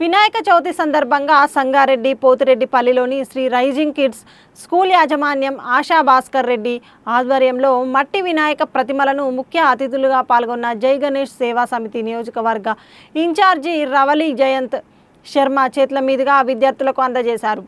వినాయక చవితి సందర్భంగా సంగారెడ్డి పోతిరెడ్డిపల్లిలోని Sri rising kids school యాజమాన్యం ఆశా భాస్కర్ రెడ్డి ఆధ్వర్యంలో మట్టి వినాయక ప్రతిమలను ముఖ్య అతిథులుగా పాల్గొన్న జై గణేష్ సేవా సమితి నియోజకవర్గ ఇన్ఛార్జి రవలి జయంత్ శర్మ చేతుల మీదుగా విద్యార్థులకు అందజేశారు.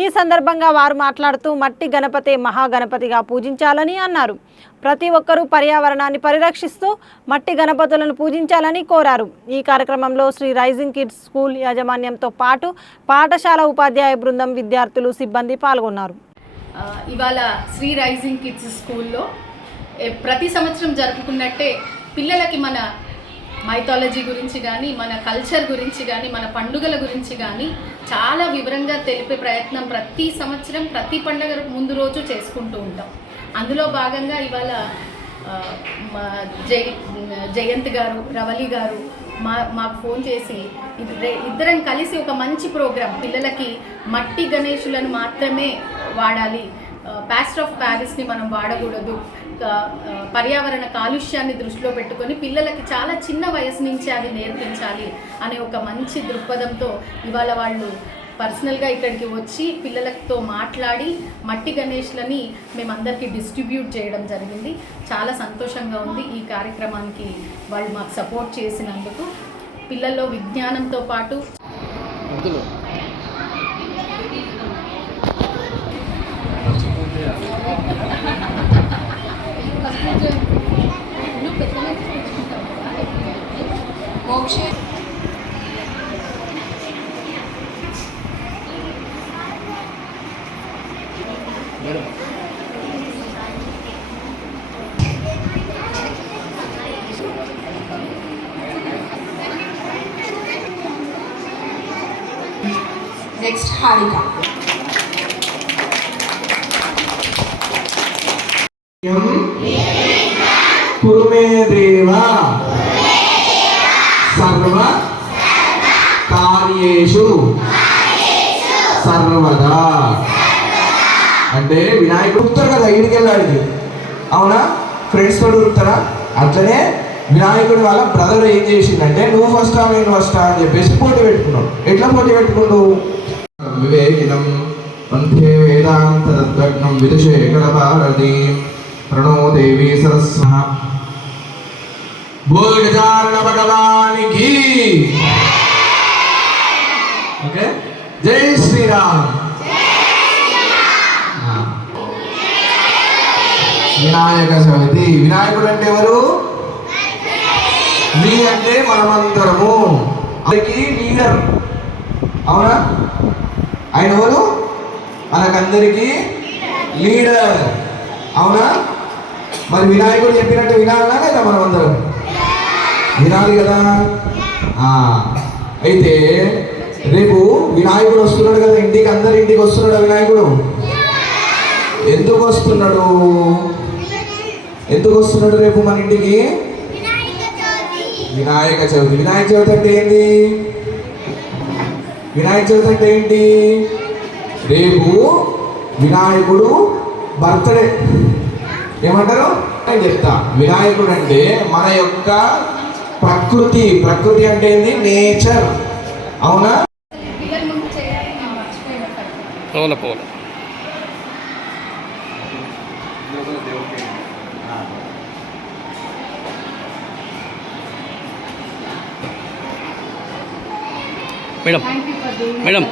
ఈ సందర్భంగా వారు మాట్లాడుతూ మట్టి గణపతి మహాగణపతిగా పూజించాలని అన్నారు. ప్రతి ఒక్కరూ పర్యావరణాన్ని పరిరక్షిస్తూ మట్టి గణపతులను పూజించాలని కోరారు. ఈ కార్యక్రమంలో శ్రీ రైజింగ్ కిడ్స్ స్కూల్ యాజమాన్యంతో పాటు పాఠశాల ఉపాధ్యాయ బృందం, విద్యార్థులు, సిబ్బంది పాల్గొన్నారు. ఇవాళ శ్రీ రైజింగ్ కిడ్స్ స్కూల్లో ప్రతి సంవత్సరం జరుపుకున్నట్టే పిల్లలకి మన మైథాలజీ గురించి కానీ, మన కల్చర్ గురించి కానీ, మన పండుగల గురించి కానీ చాలా వివరంగా తెలిపే ప్రయత్నం ప్రతి సంవత్సరం ప్రతి పండుగ ముందు రోజు చేసుకుంటూ ఉంటాం. అందులో భాగంగా ఇవాళ జయంత్ గారు, రవలి గారు మాకు ఫోన్ చేసి ఇద్దరం కలిసి ఒక మంచి ప్రోగ్రాం, పిల్లలకి మట్టి గణేషులను మాత్రమే వాడాలి, ప్లాస్టర్ ఆఫ్ ప్యారిస్ని మనం వాడకూడదు, పర్యావరణ కాలుష్యాన్ని దృష్టిలో పెట్టుకొని పిల్లలకి చాలా చిన్న వయసు నుంచి అది నేర్పించాలి అనే ఒక మంచి దృక్పథంతో ఇవాళ వాళ్ళు పర్సనల్గా ఇక్కడికి వచ్చి పిల్లలతో మాట్లాడి మట్టి గణేష్లని మేమందరికీ డిస్ట్రిబ్యూట్ చేయడం జరిగింది. చాలా సంతోషంగా ఉంది. ఈ కార్యక్రమానికి వాళ్ళు మాకు సపోర్ట్ చేసినందుకు పిల్లల్లో విజ్ఞానంతో పాటు Next, Harika. కురుమే దేవ సర్వ కార్యేషు సర్వదా అంటే వినాయకుడు ఉరుకుతారు కదా, ఇంటికి వెళ్ళాడికి, అవునా? ఫ్రెండ్స్ తోడు ఉరుకుతారా? అట్లనే వినాయకుడి వాళ్ళ బ్రదర్ ఏం చేసిందంటే నువ్వు ఫస్టా నేను ఫస్టా అని చెప్పేసి పోటీ పెట్టుకున్నావు. ఎట్లా పోటీ పెట్టుకుంటూ వివేకినం వందే వేదాంత తద్వగ్నం విదుషేకర భారతి ప్రణో దేవి సరస్వః బోల్ గజానన భగవానికి. ఓకే, జై శ్రీరామ్. వినాయక చవితి. వినాయకుడు అంటే ఎవరు? నీ అంటే మనమందరము, అందరికి లీడర్, అవునా? ఆయన ఎవరు? మనకందరికి లీడర్, అవునా? మరి వినాయకుడు చెప్పినట్టు వినాలా లేదా? మనమందరం వినాలి కదా. అయితే రేపు వినాయకుడు వస్తున్నాడు కదా ఇంటికి, అందరి ఇంటికి వస్తున్నాడు వినాయకుడు. ఎందుకు వస్తున్నాడు? ఎందుకు వస్తున్నాడు రేపు మన ఇంటికి? వినాయక చవితి. వినాయక చవితి అంటే ఏంటి? వినాయక చవితి అంటే ఏంటి? రేపు వినాయకుడు బర్త్డే. ఏమంటారు? నేను చెప్తా. వినాయకుడు అంటే మన యొక్క ప్రకృతి. ప్రకృతి అంటే ఏంటి? నేచర్, అవునా? మేడం మేడం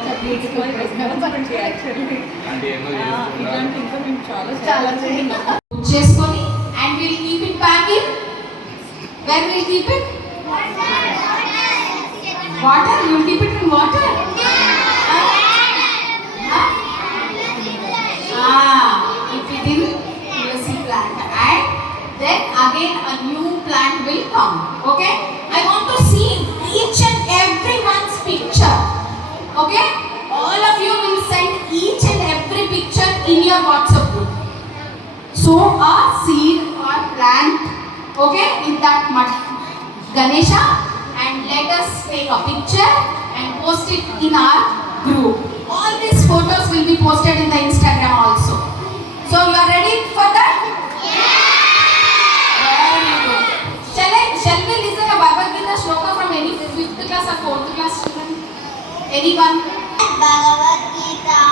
చేసుకొని and we'll keep it back in. Where we'll keep it? Water. You'll keep it in water. Keep it in USC plant, and then again a new plant will come. Okay? I want to see each and everyone's picture. Okay? All of you will send each and every picture in your WhatsApp group. Sow a seed or plant, okay, in that mud Ganesha, and let us take a picture and post it in our group. All these photos will be posted in the Instagram also. So you are ready for that? Yeah! Very good. Shall we listen a Bhagavad Gita shloka from any 5th class or 4th class student? Anyone? భగవద్గీతలో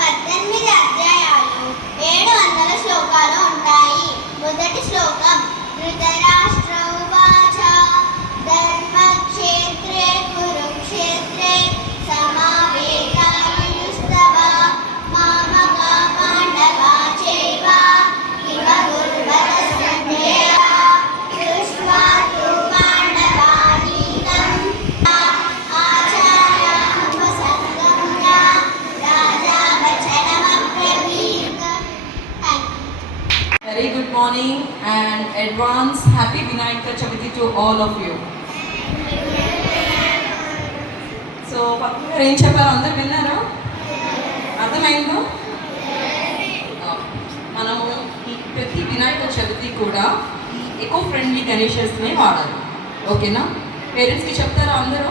18 అధ్యాయాలు 700 శ్లోకాలు ఉంటాయి. మొదటి శ్లోకం ధృతరాష్ట్ర ఉవాచ ధర్మక్షేత్రే కురుక్షేత్రే సమావేతాయుస్తవ మామకా పాండవా చైవ కిమ కుర్వత సంజయ దృష్ట్వా తు పాండవానీకం ఆచార్యోపసంగమ్య రాజా వచనమబ్రవీత్. Very good morning and advance happy Vinayaka Chavati to all of you. So పక్కన గారు ఏం చెప్పారు అందరు విన్నారా? అర్థమైందా? మనము ఈ ప్రతి వినాయక చవితి కూడా ఈ ఎకో ఫ్రెండ్లీ గణేషస్ని వాడాలి. ఓకేనా? పేరెంట్స్కి చెప్తారా అందరూ?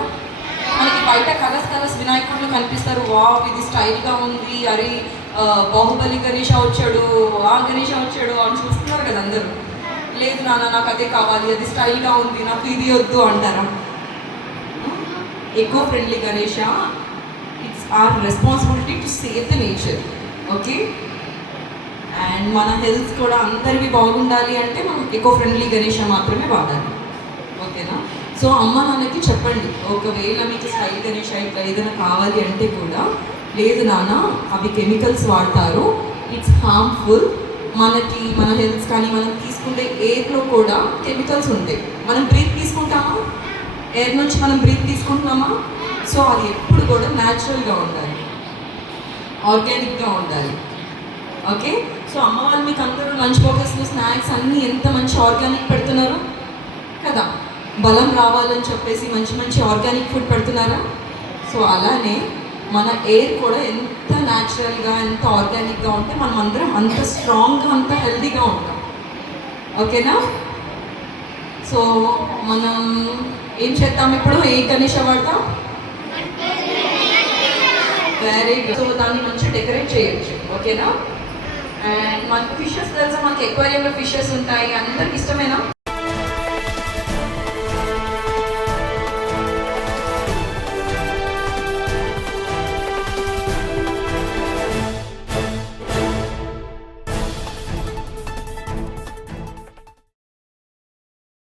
మనకి బయట కలర్స్ వినాయకుళ్ళు కనిపిస్తారు, వావ్ ఇది స్టైల్గా ఉంది, అరే బాహుబలి గణేష వచ్చాడు, ఆ గణేష వచ్చాడు అని చూస్తున్నారు కదా అందరూ. లేదు నాన్న నాకు అదే కావాలి, అది స్టైల్గా ఉంది, నాకు ఇది వద్దు అంటారా? Eco friendly Ganesha, it's our responsibility to save the nature. Okay, and మన హెల్త్ కూడా అందరివి బాగుండాలి అంటే మనం ఎకో ఫ్రెండ్లీ గణేష మాత్రమే వాడాలి. ఓకేనా? సో అమ్మ నాన్నకి చెప్పండి, ఒకవేళ మీకు స్టైల్ గణేష ఇట్లా ఏదైనా కావాలి అంటే కూడా, లేదు నాన్న అవి కెమికల్స్ వాడతారు, ఇట్స్ హార్మ్ఫుల్, మనకి మన హెల్త్ కానీ మనం తీసుకుంటే ఎయిర్లో కూడా కెమికల్స్ ఉంటాయి. మనం బ్రీత్ తీసుకుంటామా? ఎయిర్ నుంచి మనం బ్రీత్ తీసుకుంటున్నామా? సో అది ఎప్పుడు కూడా న్యాచురల్గా ఉండాలి, ఆర్గానిక్గా ఉండాలి. ఓకే, సో అమ్మ వాళ్ళు మీకు అందరూ లంచ్ బాక్సెస్లో స్నాక్స్ అన్నీ ఎంత మంచి ఆర్గానిక్ పెడుతున్నారు కదా, బలం రావాలని చెప్పేసి మంచి మంచి ఆర్గానిక్ ఫుడ్ పెడుతున్నారా? సో అలానే మన ఎయిర్ కూడా ఎంత న్యాచురల్గా ఎంత ఆర్గానిక్గా ఉంటే మనం అందరం అంత స్ట్రాంగ్గా అంత హెల్తీగా ఉంటాం. ఓకేనా? సో మనం ఏం చేద్దాం ఇప్పుడు? ఏ గణేష వాడతాం? Very good. సో దాన్ని మంచిగా డెకరేట్ చేయొచ్చు. ఓకేనా? అండ్ మనకు ఫిషెస్ తెలుసా, మనకి ఎక్వేరియంలో ఫిషెస్ ఉంటాయి, అందరికి ఇష్టమేనా?